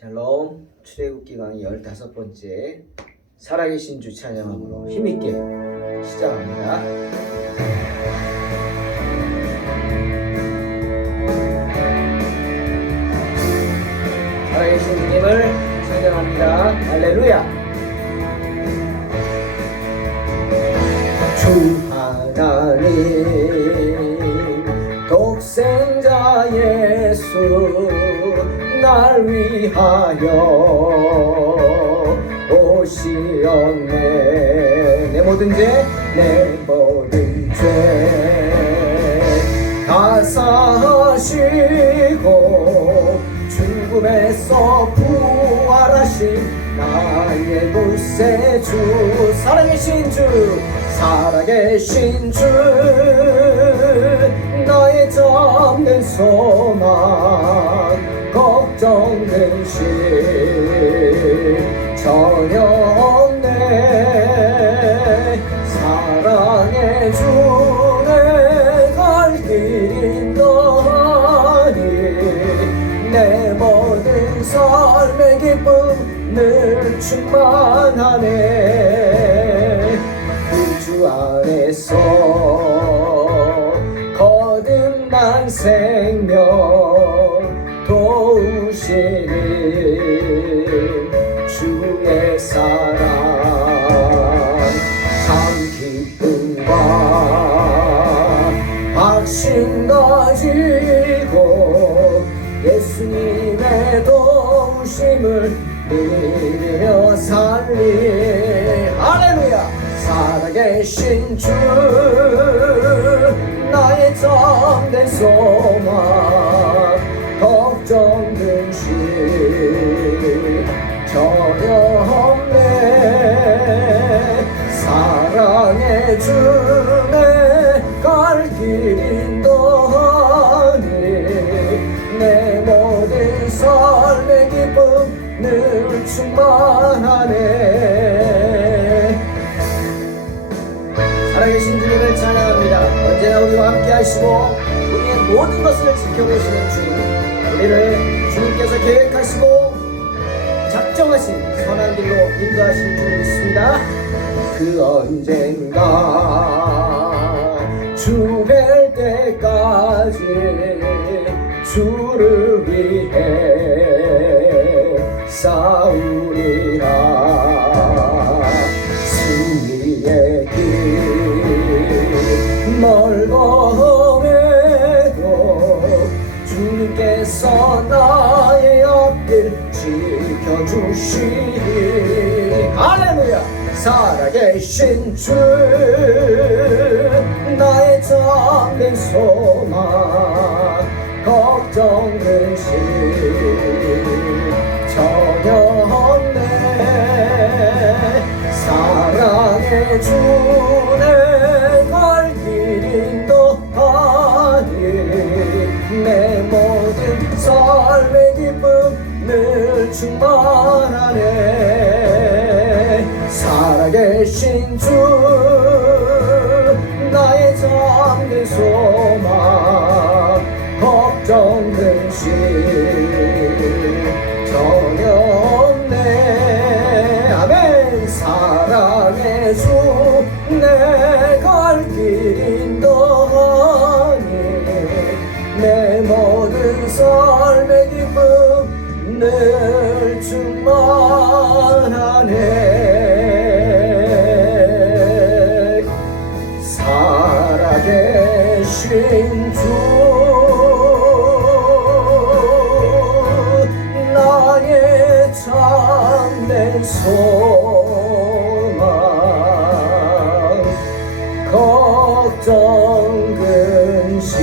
샬롬 출애굽기 강의 15번째 살아계신 주 찬양함으로 힘있게 시작합니다. 살아계신 주님을 찬양합니다. 할렐루야. 주 하나님 독생자 예수 날 위하여 오시었네. 내 모든 죄 다 사하시고 죽음에서 부활하신 나의 구세주 살아계신 주 나의 잠든 소망 걱정 근심 전혀 없네. 사랑의 주내 갈 길 인도하니 내 모든 삶의 기쁨 늘 충만하네. 그 주 안에서 거듭난 생명 도우시는 주의 사랑 참 기쁨과 확신 가지고 예수님의 도우심을 믿으며 살리. 할렐루야. 살아계신 주 나의 잠든 소망 걱정 근심 전혀 없네. 사랑의 주내 갈 길 인도하니 내 모든 삶의 기쁨 늘 충만하네. 살아계신 주님을 찬양합니다. 언제나 우리와 함께 하시고 우리의 모든 것을 지켜보시는 주님, 우리를 주님께서 계획하시고 작정하신 선한 길로 인도하실 줄 믿습니다. 그 언젠가 주 뵐 때까지 주를 위해 싸우리라. 승리의 길 멀고매도 주님께서 나의 앞길 지켜주시니. 할렐루야. 살아계신 주 나의 잠든 소망 걱정 근심 전혀 없네. 사랑의 주내 갈 길 인도하니 내 모든 삶의 기쁨 늘 충만하네. 살아계신 주 나의 잠든 소망 걱정 근심 전혀 없네. 아멘. 사랑의 주 내 갈 길 인도하니 내 모든 삶의 기쁨 늘 충만하네. 살아계신 주 나의 잠든 소망 걱정 근심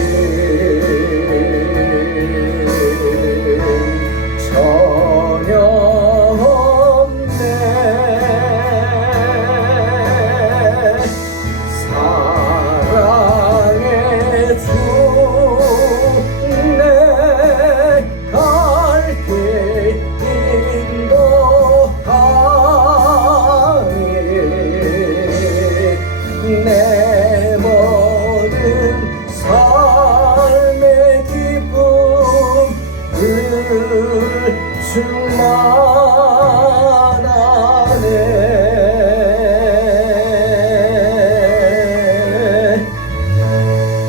전혀 없네. 사랑의 주 내 갈 길 인도하니 내 모든 삶의 기쁨 늘 충만 나네.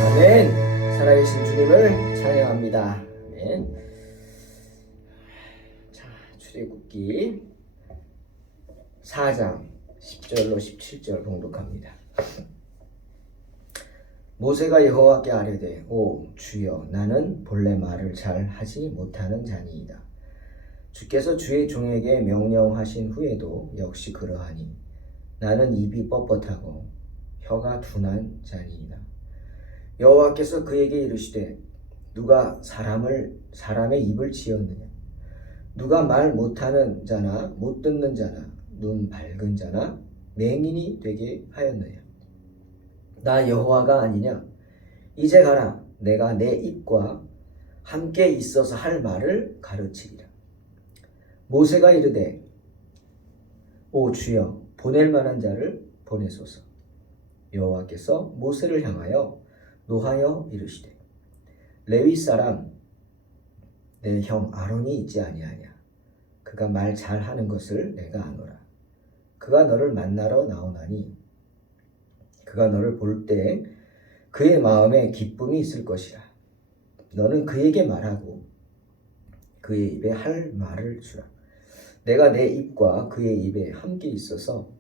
아멘. 살아계신 주님을 찬양합니다. 아멘. 자, 출애굽기 4장 10절로 17절 봉독합니다. 모세가 여호와께 아뢰되 오 주여 나는 본래 말을 잘 하지 못하는 자니이다. 주께서 주의 종에게 명령하신 후에도 역시 그러하니 나는 입이 뻣뻣하고 혀가 둔한 자니이다. 여호와께서 그에게 이르시되 누가 사람의 입을 지었느냐? 누가 말 못하는 자나 못 듣는 자나 눈 밝은 자나 맹인이 되게 하였느냐? 나 여호와가 아니냐? 이제 가라. 내가 내 입과 함께 있어서 할 말을 가르치리라. 모세가 이르되 오 주여 보낼 만한 자를 보내소서. 여호와께서 모세를 향하여 노하여 이르시되 레위 사람 내 형 아론이 있지 아니하냐? 그가 말 잘하는 것을 내가 아노라. 그가 너를 만나러 나오나니 그가 너를 볼 때 그의 마음에 기쁨이 있을 것이라. 너는 그에게 말하고 그의 입에 할 말을 주라. 내가 내 입과 그의 입에 함께 있어서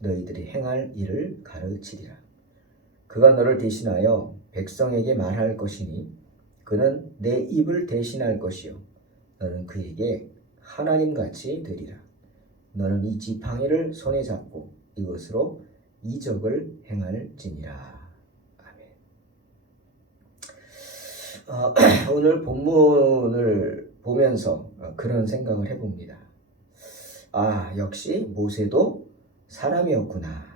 너희들이 행할 일을 가르치리라. 그가 너를 대신하여 백성에게 말할 것이니 그는 내 입을 대신할 것이요 너는 그에게 하나님같이 되리라. 너는 이 지팡이를 손에 잡고 이것으로 이적을 행할지니라. 아멘. 오늘 본문을 보면서 그런 생각을 해봅니다. 역시 모세도 사람이었구나.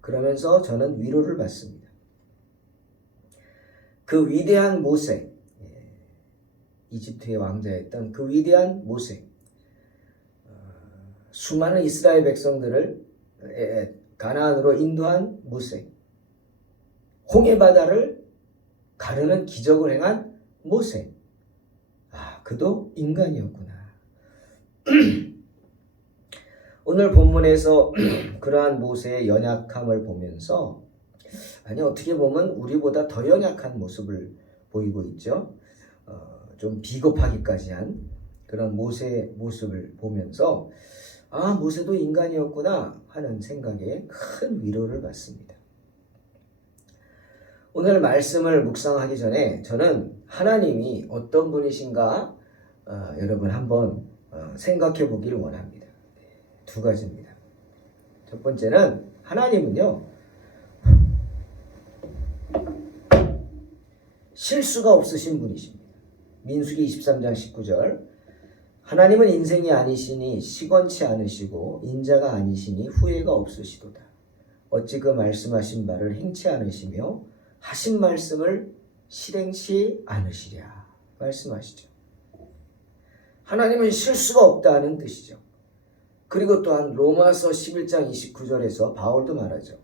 그러면서 저는 위로를 받습니다. 그 위대한 모세, 이집트의 왕자였던 그 위대한 모세, 수많은 이스라엘 백성들을 가나안으로 인도한 모세, 홍해 바다를 가르는 기적을 행한 모세, 그도 인간이었구나. 오늘 본문에서 그러한 모세의 연약함을 보면서 어떻게 보면 우리보다 더 연약한 모습을 보이고 있죠. 좀 비겁하기까지 한 그런 모세의 모습을 보면서 모세도 인간이었구나 하는 생각에 큰 위로를 받습니다. 오늘 말씀을 묵상하기 전에 저는 하나님이 어떤 분이신가 여러분 한번 생각해 보기를 원합니다. 두 가지입니다. 첫 번째는 하나님은요 실수가 없으신 분이십니다. 민수기 23장 19절 하나님은 인생이 아니시니 시건치 않으시고 인자가 아니시니 후회가 없으시도다. 어찌 그 말씀하신 바를 행치 않으시며 하신 말씀을 실행치 않으시랴 말씀하시죠. 하나님은 실수가 없다는 뜻이죠. 그리고 또한 로마서 11장 29절에서 바울도 말하죠.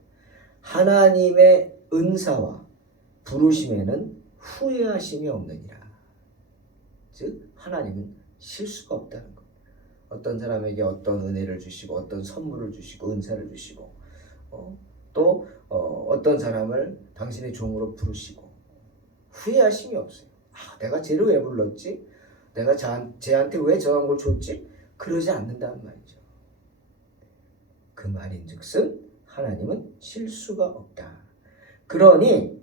하나님의 은사와 부르심에는 후회하심이 없느니라. 즉 하나님은 실수가 없다는 것. 어떤 사람에게 어떤 은혜를 주시고 어떤 선물을 주시고 은사를 주시고 또 어떤 사람을 당신의 종으로 부르시고 후회하심이 없어요. 내가 쟤를 왜 불렀지? 내가 쟤한테 왜 저런 걸 줬지? 그러지 않는다는 말이죠. 그 말인즉슨 하나님은 실수가 없다. 그러니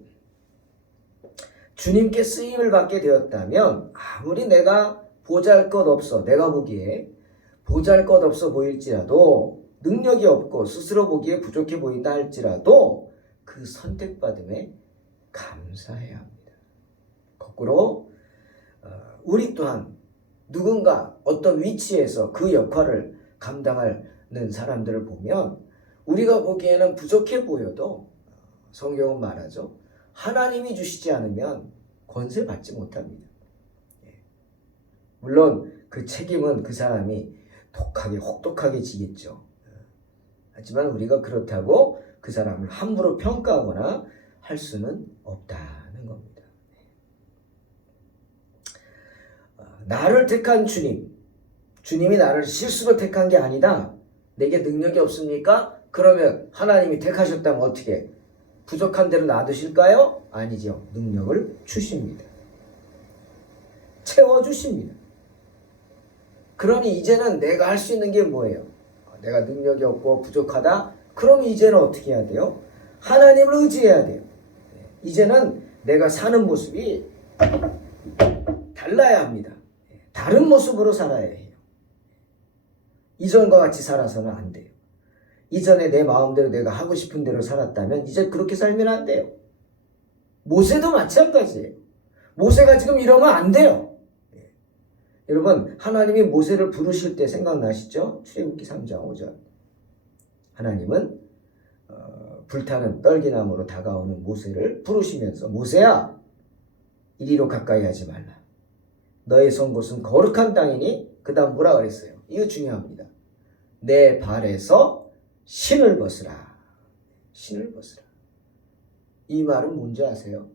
주님께 쓰임을 받게 되었다면 아무리 내가 보잘것없어 내가 보기에 보잘것없어 보일지라도 능력이 없고 스스로 보기에 부족해 보인다 할지라도 그 선택받음에 감사해야 합니다. 거꾸로 우리 또한 누군가 어떤 위치에서 그 역할을 감당하는 사람들을 보면 우리가 보기에는 부족해 보여도 성경은 말하죠. 하나님이 주시지 않으면 권세 받지 못합니다. 물론 그 책임은 그 사람이 혹독하게 지겠죠. 하지만 우리가 그렇다고 그 사람을 함부로 평가하거나 할 수는 없다는 겁니다. 나를 택한 주님, 주님이 나를 실수로 택한 게 아니다. 내게 능력이 없습니까? 그러면 하나님이 택하셨다면 어떻게? 부족한 대로 놔두실까요? 아니죠. 능력을 주십니다. 채워주십니다. 그러니 이제는 내가 할 수 있는 게 뭐예요? 내가 능력이 없고 부족하다? 그럼 이제는 어떻게 해야 돼요? 하나님을 의지해야 돼요. 이제는 내가 사는 모습이 달라야 합니다. 다른 모습으로 살아야 해요. 이전과 같이 살아서는 안 돼요. 이전에 내 마음대로 내가 하고 싶은 대로 살았다면 이제 그렇게 살면 안 돼요. 모세도 마찬가지예요. 모세가 지금 이러면 안 돼요. 여러분, 하나님이 모세를 부르실 때 생각나시죠? 출애굽기 3장 5절. 하나님은 불타는 떨기나무로 다가오는 모세를 부르시면서 모세야, 이리로 가까이 하지 말라. 너의 선 곳은 거룩한 땅이니, 그 다음 뭐라 그랬어요? 이거 중요합니다. 내 발에서 신을 벗으라. 신을 벗으라. 이 말은 뭔지 아세요?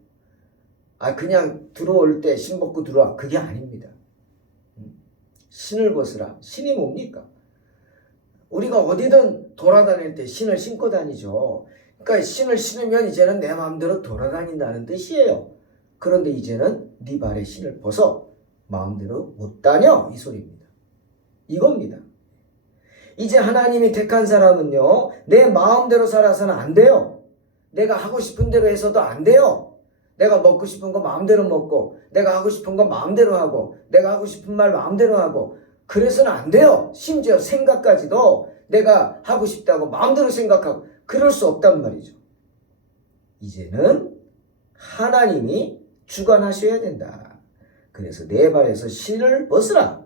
그냥 들어올 때 신 벗고 들어와. 그게 아닙니다. 신을 벗으라. 신이 뭡니까? 우리가 어디든 돌아다닐 때 신을 신고 다니죠. 그러니까 신을 신으면 이제는 내 마음대로 돌아다닌다는 뜻이에요. 그런데 이제는 네 발에 신을 벗어 마음대로 못 다녀, 이 소리입니다. 이겁니다. 이제 하나님이 택한 사람은요, 내 마음대로 살아서는 안 돼요. 내가 하고 싶은 대로 해서도 안 돼요. 내가 먹고 싶은 거 마음대로 먹고, 내가 하고 싶은 거 마음대로 하고, 내가 하고 싶은 말 마음대로 하고, 그래서는 안 돼요. 심지어 생각까지도 내가 하고 싶다고 마음대로 생각하고, 그럴 수 없단 말이죠. 이제는 하나님이 주관하셔야 된다. 그래서 내 발에서 신을 벗으라.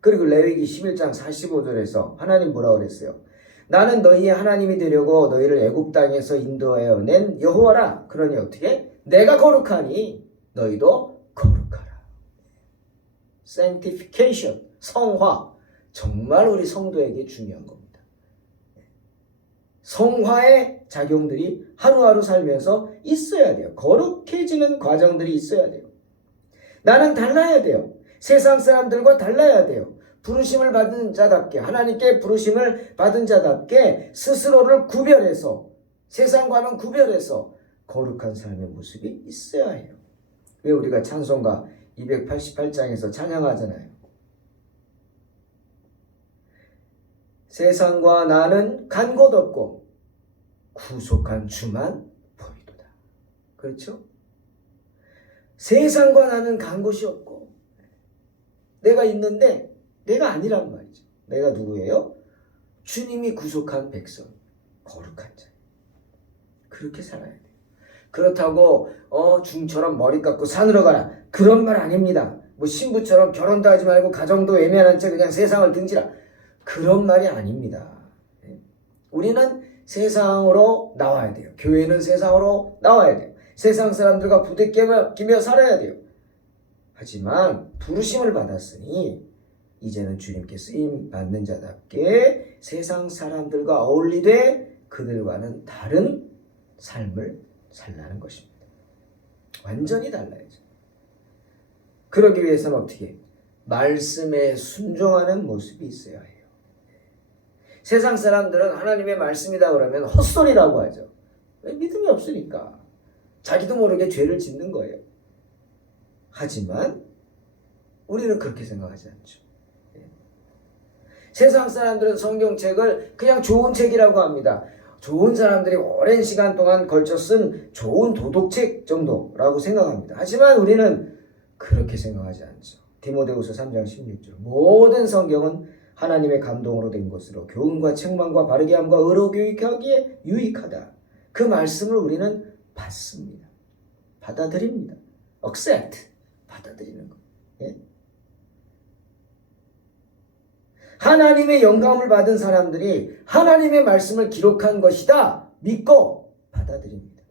그리고 레위기 11장 45절에서 하나님 뭐라고 그랬어요? 나는 너희의 하나님이 되려고 너희를 애굽 땅에서 인도하여 낸 여호와라. 그러니 어떻게? 내가 거룩하니 너희도 거룩하라. sanctification, 성화. 정말 우리 성도에게 중요한 겁니다. 성화의 작용들이 하루하루 살면서 있어야 돼요. 거룩해지는 과정들이 있어야 돼요. 나는 달라야 돼요. 세상 사람들과 달라야 돼요. 부르심을 받은 자답게, 하나님께 부르심을 받은 자답게 스스로를 구별해서, 세상과는 구별해서 거룩한 삶의 모습이 있어야 해요. 왜 우리가 찬송가 288장에서 찬양하잖아요. 세상과 나는 간 곳 없고 구속한 주만 보이도다. 그렇죠? 세상과 나는 간 곳이 없고, 내가 있는데 내가 아니란 말이죠. 내가 누구예요? 주님이 구속한 백성, 거룩한 자. 그렇게 살아야 돼요. 그렇다고 중처럼 머리 깎고 산으로 가라, 그런 말 아닙니다. 뭐 신부처럼 결혼도 하지 말고 가정도 외면한 채 그냥 세상을 등지라, 그런 말이 아닙니다. 우리는 세상으로 나와야 돼요. 교회는 세상으로 나와야 돼요. 세상 사람들과 부대끼며 살아야 돼요. 하지만 부르심을 받았으니 이제는 주님께 쓰임 받는 자답게 세상 사람들과 어울리되 그들과는 다른 삶을 살라는 것입니다. 완전히 달라야죠. 그러기 위해서는 어떻게? 말씀에 순종하는 모습이 있어야 해요. 세상 사람들은 하나님의 말씀이다 그러면 헛소리라고 하죠. 왜? 믿음이 없으니까. 자기도 모르게 죄를 짓는 거예요. 하지만 우리는 그렇게 생각하지 않죠. 세상 사람들은 성경책을 그냥 좋은 책이라고 합니다. 좋은 사람들이 오랜 시간 동안 걸쳐 쓴 좋은 도덕책 정도라고 생각합니다. 하지만 우리는 그렇게 생각하지 않죠. 디모데후서 3장 16절. 모든 성경은 하나님의 감동으로 된 것으로 교훈과 책망과 바르게 함과 의로 교육하기에 유익하다. 그 말씀을 우리는 받습니다. 받아들입니다. accept. 받아들이는 것. 예? 하나님의 영감을 받은 사람들이 하나님의 말씀을 기록한 것이다 믿고 받아들입니다.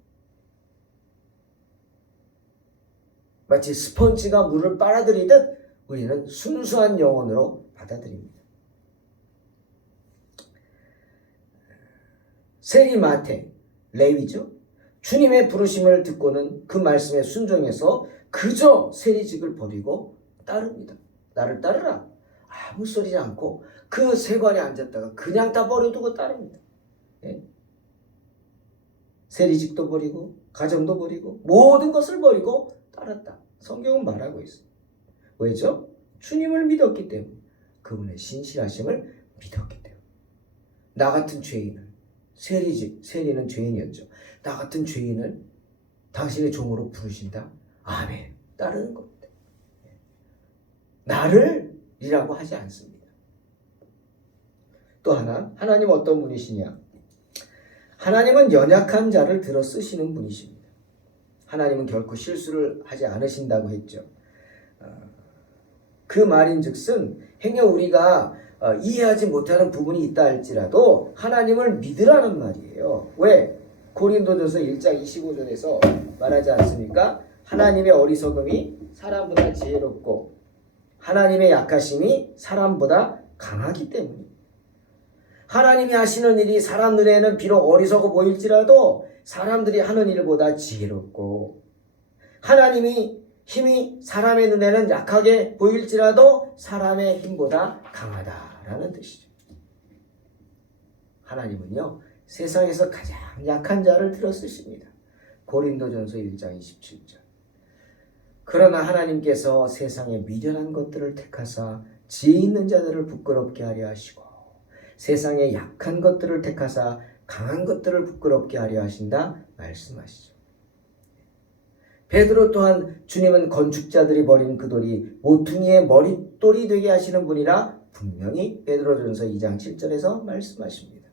마치 스펀지가 물을 빨아들이듯 우리는 순수한 영혼으로 받아들입니다. 세리마테, 레위죠. 주님의 부르심을 듣고는 그 말씀에 순종해서 그저 세리직을 버리고 따릅니다. 나를 따르라. 아무 소리지 않고 그 세관에 앉았다가 그냥 다 버려두고 따릅니다. 예? 세리직도 버리고 가정도 버리고 모든 것을 버리고 따랐다. 성경은 말하고 있어요. 왜죠? 주님을 믿었기 때문에, 그분의 신실하심을 믿었기 때문에. 나 같은 죄인을, 세리는 죄인이었죠. 나 같은 죄인을 당신의 종으로 부르신다. 아멘. 따르는 겁니다. 나를 이라고 하지 않습니다. 또 하나, 하나님 어떤 분이시냐? 하나님은 연약한 자를 들어 쓰시는 분이십니다. 하나님은 결코 실수를 하지 않으신다고 했죠. 그 말인즉슨 행여 우리가 이해하지 못하는 부분이 있다 할지라도 하나님을 믿으라는 말이에요. 왜? 고린도전서 1장 25절에서 말하지 않습니까? 하나님의 어리석음이 사람보다 지혜롭고 하나님의 약하심이 사람보다 강하기 때문입니다. 하나님이 하시는 일이 사람 눈에는 비록 어리석어 보일지라도 사람들이 하는 일보다 지혜롭고, 하나님이 힘이 사람의 눈에는 약하게 보일지라도 사람의 힘보다 강하다라는 뜻이죠. 하나님은요, 세상에서 가장 약한 자를 들어 쓰십니다. 고린도전서 1장 27절. 그러나 하나님께서 세상의 미련한 것들을 택하사 지혜 있는 자들을 부끄럽게 하려 하시고 세상의 약한 것들을 택하사 강한 것들을 부끄럽게 하려 하신다 말씀하시죠. 베드로 또한 주님은 건축자들이 버린 그 돌이 모퉁이의 머릿돌이 되게 하시는 분이라 분명히 베드로전서 2장 7절에서 말씀하십니다.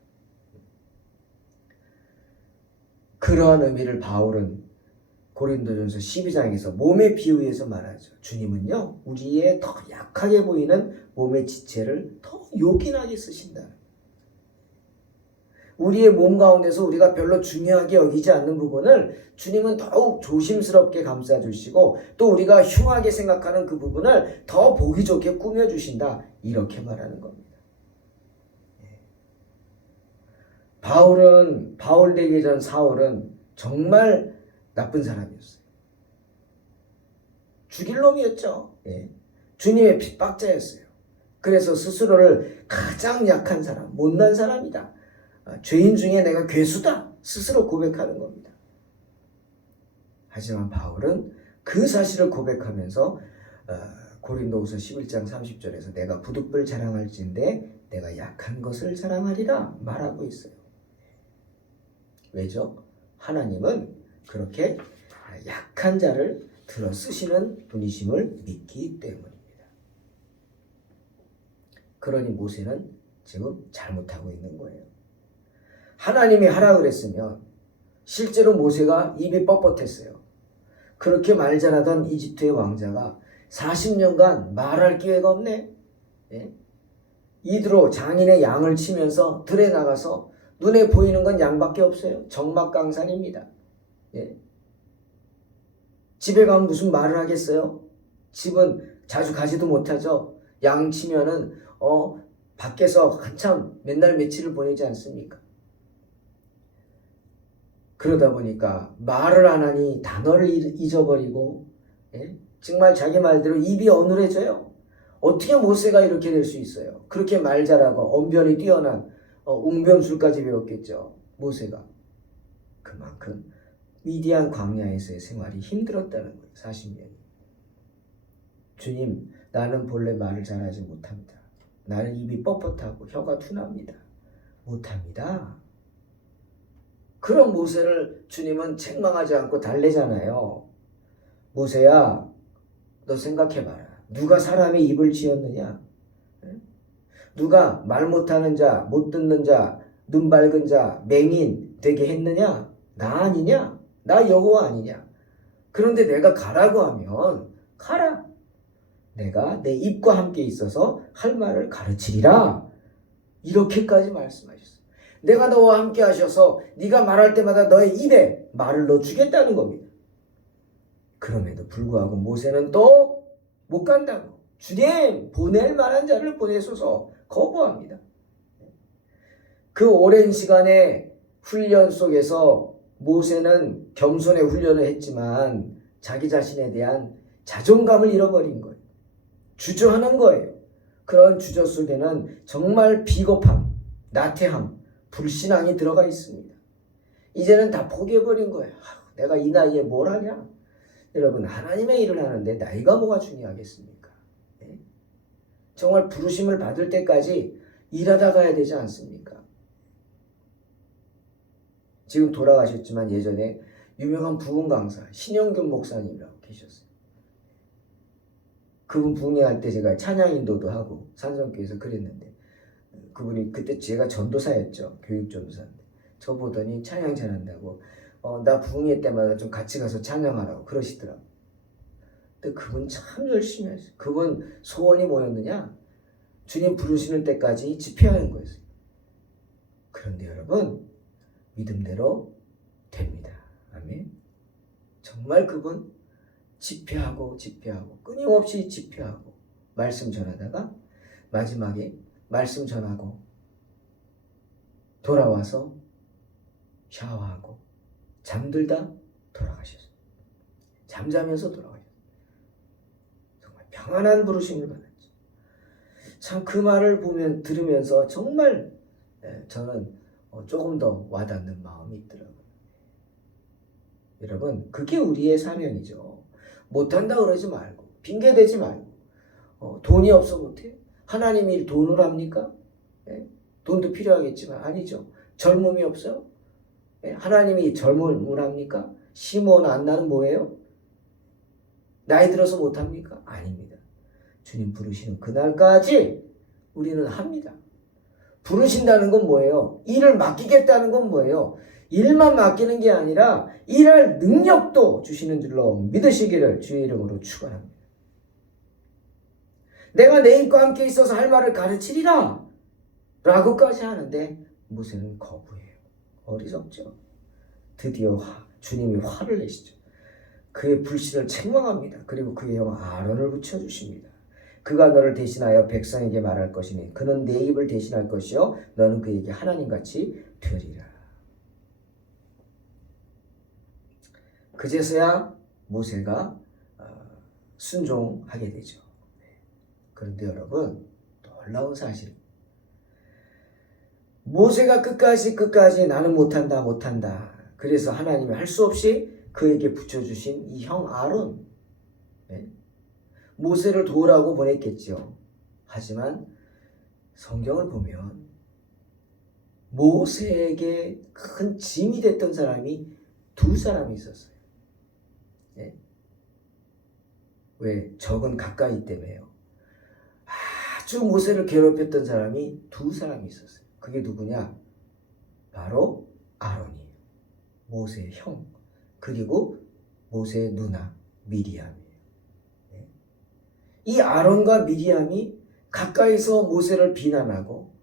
그러한 의미를 바울은 고린도전서 12장에서 몸의 비유에서 말하죠. 주님은요, 우리의 더 약하게 보이는 몸의 지체를 더 요긴하게 쓰신다. 우리의 몸 가운데서 우리가 별로 중요하게 여기지 않는 부분을 주님은 더욱 조심스럽게 감싸주시고 또 우리가 흉하게 생각하는 그 부분을 더 보기 좋게 꾸며주신다. 이렇게 말하는 겁니다. 바울 되기 전 사울은 정말 나쁜 사람이었어요. 죽일 놈이었죠. 주님의 핍박자였어요. 그래서 스스로를 가장 약한 사람, 못난 사람이다. 죄인 중에 내가 괴수다. 스스로 고백하는 겁니다. 하지만 바울은 그 사실을 고백하면서 고린도후서 11장 30절에서 내가 부득불 자랑할진대 내가 약한 것을 자랑하리라 말하고 있어요. 왜죠? 하나님은 그렇게 약한 자를 들어 쓰시는 분이심을 믿기 때문입니다. 그러니 모세는 지금 잘못하고 있는 거예요. 하나님이 하라 그랬으면 실제로 모세가 입이 뻣뻣했어요. 그렇게 말 잘하던 이집트의 왕자가 40년간 말할 기회가 없네. 이드로 장인의 양을 치면서 들에 나가서 눈에 보이는 건 양밖에 없어요. 적막강산입니다. 집에 가면 무슨 말을 하겠어요? 집은 자주 가지도 못하죠. 양 치면은 밖에서 한참 맨날 며칠을 보내지 않습니까? 그러다 보니까 말을 안 하니 단어를 잊어버리고 정말 자기 말대로 입이 어눌해져요. 어떻게 모세가 이렇게 될 수 있어요? 그렇게 말 잘하고 언변이 뛰어난 웅변술까지 배웠겠죠. 모세가. 그만큼 미디안 광야에서의 생활이 힘들었다는 거예요. 40년이. 주님, 나는 본래 말을 잘하지 못합니다. 나는 입이 뻣뻣하고 혀가 둔합니다. 못합니다. 그런 모세를 주님은 책망하지 않고 달래잖아요. 모세야, 너 생각해봐라. 누가 사람의 입을 지었느냐? 누가 말 못하는 자, 못 듣는 자, 눈 밝은 자, 맹인 되게 했느냐? 나 아니냐? 나 여호와 아니냐? 그런데 내가 가라고 하면 가라. 내가 내 입과 함께 있어서 할 말을 가르치리라. 이렇게까지 말씀하셨어요. 내가 너와 함께 하셔서 네가 말할 때마다 너의 입에 말을 넣어주겠다는 겁니다. 그럼에도 불구하고 모세는 또 못 간다고. 주님, 보낼 만한 자를 보내소서 거부합니다. 그 오랜 시간의 훈련 속에서 모세는 겸손의 훈련을 했지만 자기 자신에 대한 자존감을 잃어버린 거예요. 주저하는 거예요. 그런 주저 속에는 정말 비겁함, 나태함, 불신앙이 들어가 있습니다. 이제는 다 포기해버린 거예요. 내가 이 나이에 뭘 하냐? 여러분, 하나님의 일을 하는데 나이가 뭐가 중요하겠습니까? 네? 정말 부르심을 받을 때까지 일하다 가야 되지 않습니까? 지금 돌아가셨지만 예전에 유명한 부흥 강사 신영균 목사님이라고 계셨어요. 그분 부흥회할 때 제가 찬양 인도도 하고 산성교회에서 그랬는데, 그분이 그때 제가 전도사였죠. 교육전도사인데 저 보더니 찬양 잘한다고 나 부흥회 때마다 좀 같이 가서 찬양하라고 그러시더라고. 근데 그분 참 열심히 했어요. 그분 소원이 뭐였느냐? 주님 부르시는 때까지 집회하는 거였어요. 그런데 여러분, 믿음대로 됩니다. 아멘. 정말 그분 집회하고 끊임없이 집회하고 말씀 전하다가 마지막에 말씀 전하고 돌아와서 샤워하고 잠들다 돌아가셨어요. 잠자면서 돌아가셨어요. 정말 평안한 부르심을 받았죠. 참 그 말을 들으면서 정말 저는 조금 더 와닿는 마음이 있더라고요. 여러분, 그게 우리의 사명이죠. 못한다 그러지 말고, 핑계대지 말고, 돈이 없어 못해? 하나님이 돈을 합니까? 돈도 필요하겠지만 아니죠. 젊음이 없어요? 하나님이 젊음을 합니까? 심어는 안 나는 뭐예요? 나이 들어서 못합니까? 아닙니다. 주님 부르시는 그날까지 우리는 합니다. 부르신다는 건 뭐예요? 일을 맡기겠다는 건 뭐예요? 일만 맡기는 게 아니라 일할 능력도 주시는 줄로 믿으시기를 주의 이름으로 축원합니다. 내가 내 입과 함께 있어서 할 말을 가르치리라 라고까지 하는데 모세는 거부해요. 어리석죠. 드디어 주님이 화를 내시죠. 그의 불신을 책망합니다. 그리고 그의 형 아론을 붙여주십니다. 그가 너를 대신하여 백성에게 말할 것이니 그는 내 입을 대신할 것이요 너는 그에게 하나님같이 되리라. 그제서야 모세가 순종하게 되죠. 그런데 여러분, 놀라운 사실, 모세가 끝까지 나는 못한다. 그래서 하나님이 할 수 없이 그에게 붙여주신 이 형 아론, 모세를 도우라고 보냈겠죠. 하지만 성경을 보면 모세에게 큰 짐이 됐던 사람이 두 사람이 있었어요. 왜? 적은 가까이 때문에요. 아주 모세를 괴롭혔던 사람이 두 사람이 있었어요. 그게 누구냐? 바로 아론이에요. 모세의 형, 그리고 모세의 누나 미리암이에요. 이 아론과 미리암이 가까이서 모세를 비난하고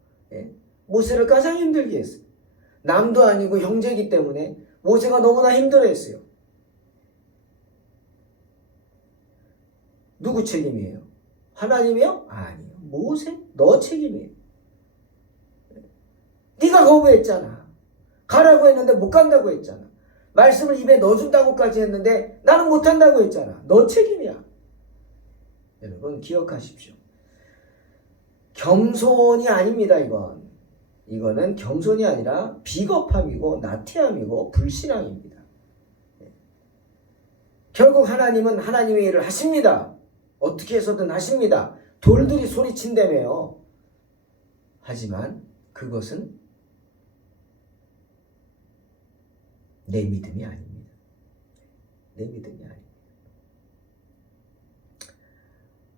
모세를 가장 힘들게 했어요. 남도 아니고 형제이기 때문에 모세가 너무나 힘들어했어요. 누구 책임이에요? 하나님이요? 아니요. 모세, 너 책임이에요. 네가 거부했잖아. 가라고 했는데 못 간다고 했잖아. 말씀을 입에 넣어준다고까지 했는데 나는 못한다고 했잖아. 너 책임이야. 여러분 기억하십시오. 겸손이 아닙니다. 이거는 겸손이 아니라 비겁함이고 나태함이고 불신앙입니다. 결국 하나님은 하나님의 일을 하십니다. 어떻게 해서든 하십니다. 돌들이 소리친다며요. 하지만 그것은 내 믿음이 아닙니다. 내 믿음이 아닙니다.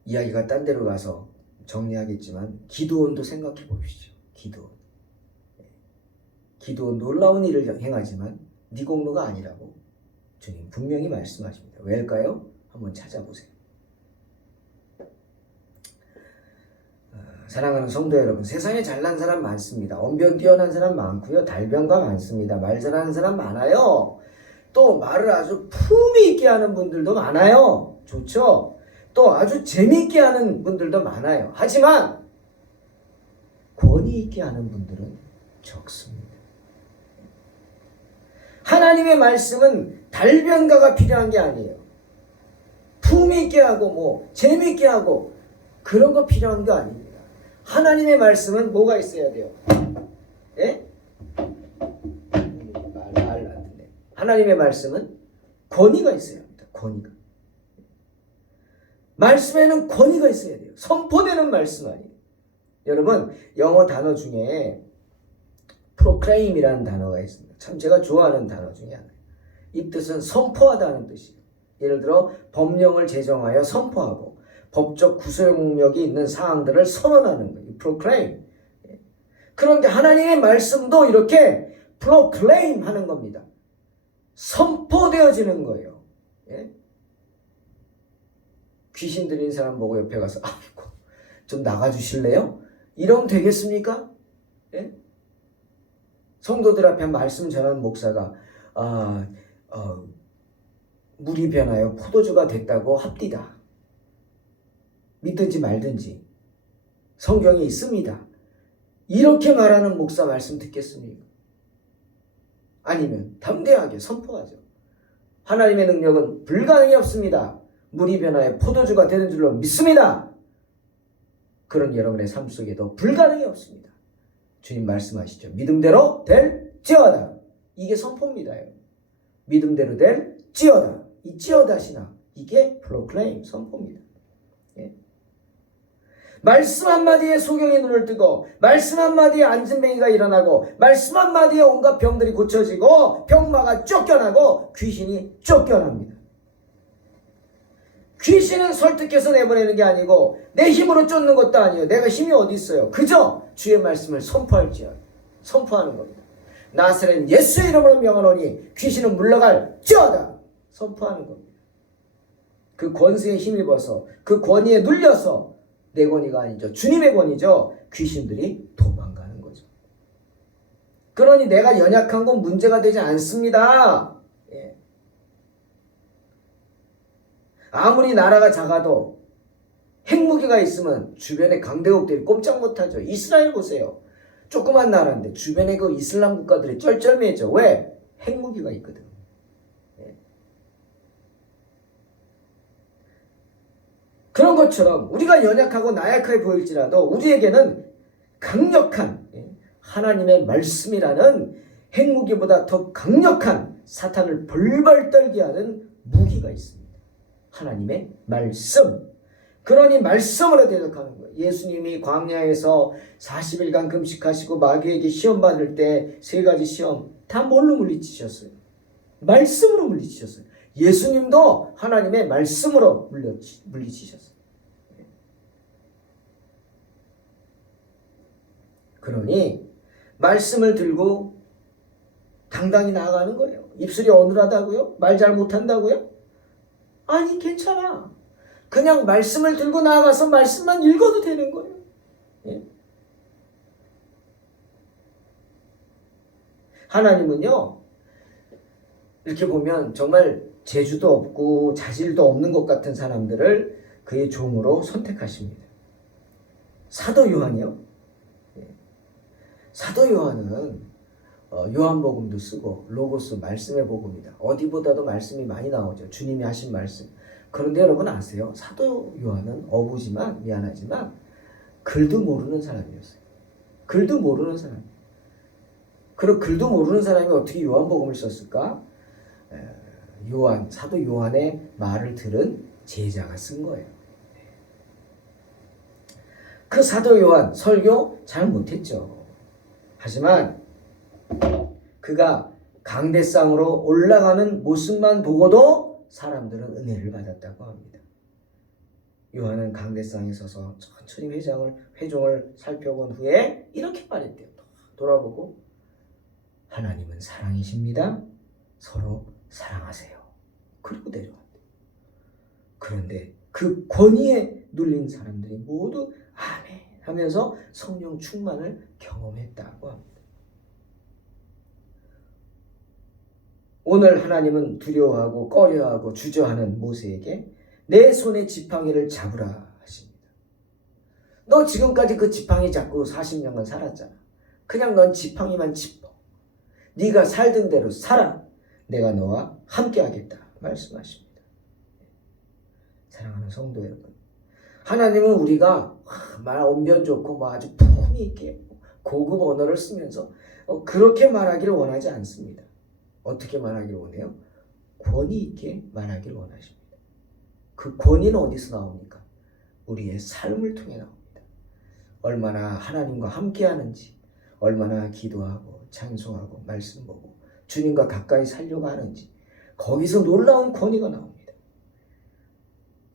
이야기가 딴 데로 가서 정리하겠지만 기드온도 생각해 보십시오. 기드온 놀라운 일을 행하지만 네 공로가 아니라고 주님 분명히 말씀하십니다. 왜일까요? 한번 찾아보세요. 사랑하는 성도 여러분, 세상에 잘난 사람 많습니다. 언변 뛰어난 사람 많고요. 달변가 많습니다. 말 잘하는 사람 많아요. 또 말을 아주 품위 있게 하는 분들도 많아요. 좋죠? 또 아주 재미있게 하는 분들도 많아요. 하지만 권위 있게 하는 분들은 적습니다. 하나님의 말씀은 달변가가 필요한 게 아니에요. 품위 있게 하고 재미있게 하고 그런 거 필요한 거 아닙니다. 하나님의 말씀은 뭐가 있어야 돼요? 예? 말 안 듣네. 하나님의 말씀은 권위가 있어야 합니다. 권위가. 말씀에는 권위가 있어야 돼요. 선포되는 말씀 아니에요. 여러분, 영어 단어 중에 proclaim이라는 단어가 있습니다. 참 제가 좋아하는 단어 중에 하나예요. 이 뜻은 선포하다는 뜻이에요. 예를 들어 법령을 제정하여 선포하고 법적 구속력이 있는 사항들을 선언하는 거예요. proclaim. 그런데 하나님의 말씀도 이렇게 proclaim 하는 겁니다. 선포되어지는 거예요. 예? 귀신 들린 사람 보고 옆에 가서 아이고 좀 나가주실래요? 이러면 되겠습니까? 예? 성도들 앞에 말씀 전하는 목사가 물이 변하여 포도주가 됐다고 합디다. 믿든지 말든지 성경에 있습니다. 이렇게 말하는 목사 말씀 듣겠습니까? 아니면 담대하게 선포하죠. 하나님의 능력은 불가능이 없습니다. 물이 변하여 포도주가 되는 줄로 믿습니다. 그런 여러분의 삶 속에도 불가능이 없습니다. 주님 말씀하시죠. 믿음대로 될지어다. 이게 선포입니다. 믿음대로 될지어다. 이 지어다시나 이게 proclaim 선포입니다. 예? 말씀 한마디에 소경이 눈을 뜨고 말씀 한마디에 안진뱅이가 일어나고 말씀 한마디에 온갖 병들이 고쳐지고 병마가 쫓겨나고 귀신이 쫓겨납니다. 귀신은 설득해서 내보내는 게 아니고 내 힘으로 쫓는 것도 아니에요. 내가 힘이 어디 있어요. 그저 주의 말씀을 선포하는 겁니다. 나사렛 예수의 이름으로 명하노니 귀신은 물러갈지어다. 선포하는 겁니다. 그 권세에 힘입어서 그 권위에 눌려서 내 권위가 아니죠. 주님의 권위죠. 귀신들이 도망가는 거죠. 그러니 내가 연약한 건 문제가 되지 않습니다. 예. 아무리 나라가 작아도 핵무기가 있으면 주변의 강대국들이 꼼짝 못하죠. 이스라엘 보세요. 조그만 나라인데 주변에 그 이슬람 국가들이 쩔쩔매죠. 왜? 핵무기가 있거든. 예. 그런 것처럼 우리가 연약하고 나약하게 보일지라도 우리에게는 강력한 하나님의 말씀이라는 핵무기보다 더 강력한 사탄을 벌벌 떨게 하는 무기가 있습니다. 하나님의 말씀. 그러니 말씀으로 대적하는 거예요. 예수님이 광야에서 40일간 금식하시고 마귀에게 시험 받을 때 세 가지 시험 다 뭘로 물리치셨어요? 말씀으로 물리치셨어요. 예수님도 하나님의 말씀으로 물리치셨어요. 그러니 말씀을 들고 당당히 나아가는 거예요. 입술이 어눌하다고요? 말 잘 못한다고요? 아니 괜찮아. 그냥 말씀을 들고 나아가서 말씀만 읽어도 되는 거예요. 예? 하나님은요 이렇게 보면 정말 재주도 없고 자질도 없는 것 같은 사람들을 그의 종으로 선택하십니다. 사도 요한이요. 사도 요한은 요한복음도 쓰고 로고스 말씀의 복음이다. 어디보다도 말씀이 많이 나오죠. 주님이 하신 말씀. 그런데 여러분 아세요? 사도 요한은 어부지만 미안하지만 글도 모르는 사람이었어요. 글도 모르는 사람. 그리고 글도 모르는 사람이 어떻게 요한복음을 썼을까? 사도 요한의 말을 들은 제자가 쓴 거예요. 그 사도 요한 설교 잘 못했죠. 하지만 그가 강대상으로 올라가는 모습만 보고도 사람들은 은혜를 받았다고 합니다. 요한은 강대상에 서서 천천히 회종을 살펴본 후에 이렇게 말했대요. 돌아보고 하나님은 사랑이십니다. 서로 사랑하세요. 그리고 내려왔대요. 그런데 그 권위에 눌린 사람들이 모두 아멘 하면서 성령 충만을 경험했다고 합니다. 오늘 하나님은 두려워하고 꺼려하고 주저하는 모세에게 내 손에 지팡이를 잡으라 하십니다. 너 지금까지 그 지팡이 잡고 40년간 살았잖아. 그냥 넌 지팡이만 짚어. 네가 살던 대로 살아. 내가 너와 함께 하겠다 말씀하십니다. 사랑하는 성도 여러분, 하나님은 우리가 정말 언변 좋고 뭐 아주 품위 있게 고급 언어를 쓰면서 그렇게 말하기를 원하지 않습니다. 어떻게 말하기를 원해요? 권위 있게 말하기를 원하십니다. 그 권위는 어디서 나옵니까? 우리의 삶을 통해 나옵니다. 얼마나 하나님과 함께 하는지, 얼마나 기도하고 찬송하고 말씀 보고 주님과 가까이 살려고 하는지, 거기서 놀라운 권위가 나옵니다.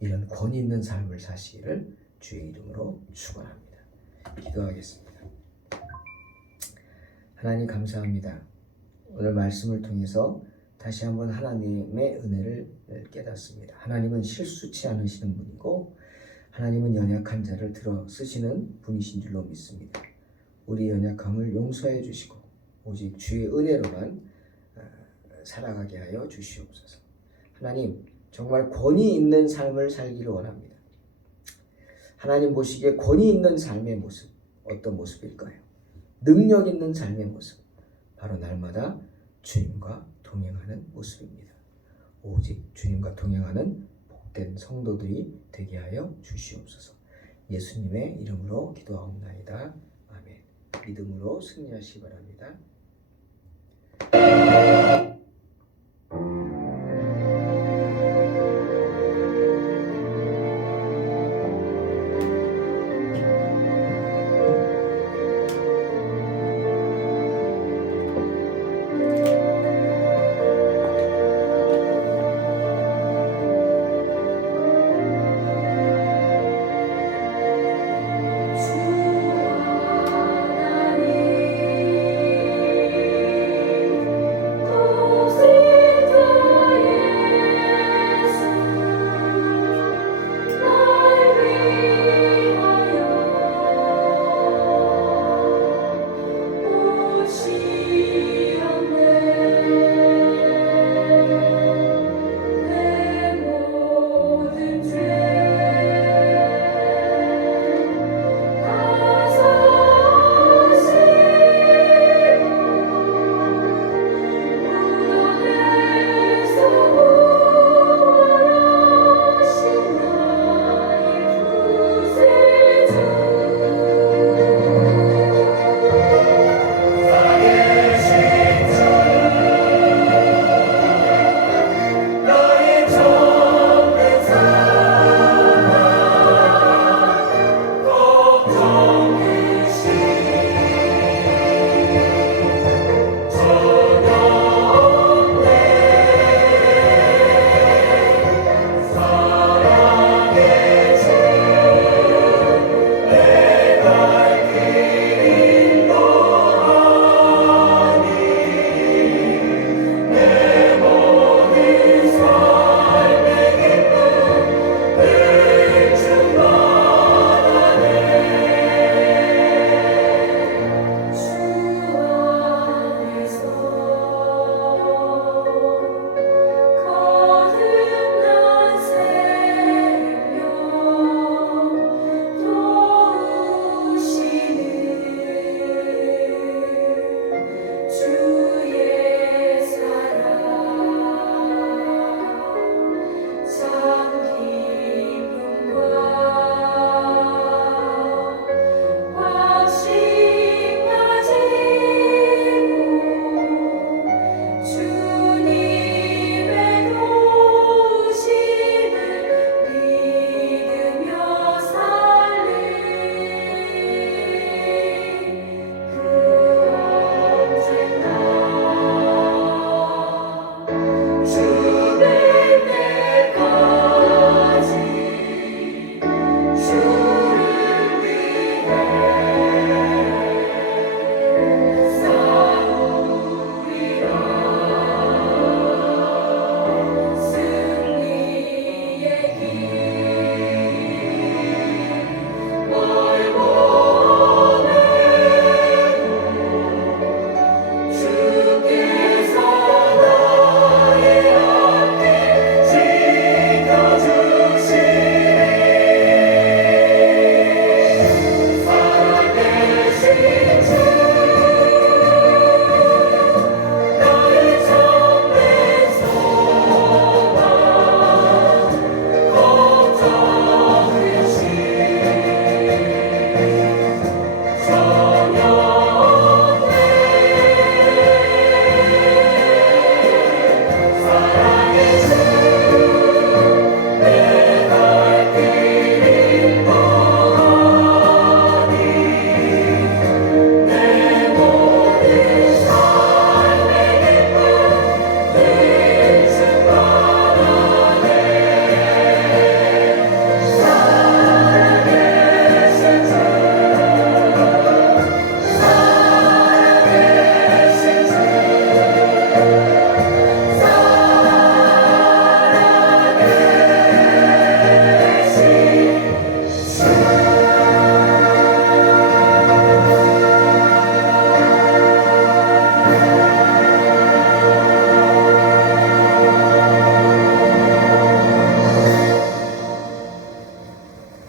이런 권위 있는 삶을 사시기를 주의 이름으로 축원합니다. 기도하겠습니다. 하나님 감사합니다. 오늘 말씀을 통해서 다시 한번 하나님의 은혜를 깨닫습니다. 하나님은 실수치 않으시는 분이고 하나님은 연약한 자를 들어 쓰시는 분이신 줄로 믿습니다. 우리 연약함을 용서해 주시고 오직 주의 은혜로만 살아가게 하여 주시옵소서. 하나님 정말 권위 있는 삶을 살기를 원합니다. 하나님 보시기에 권위 있는 삶의 모습 어떤 모습일까요? 능력 있는 삶의 모습 바로 날마다 주님과 동행하는 모습입니다. 오직 주님과 동행하는 복된 성도들이 되게 하여 주시옵소서. 예수님의 이름으로 기도하옵나이다. 아멘. 믿음으로 승리하시기 바랍니다.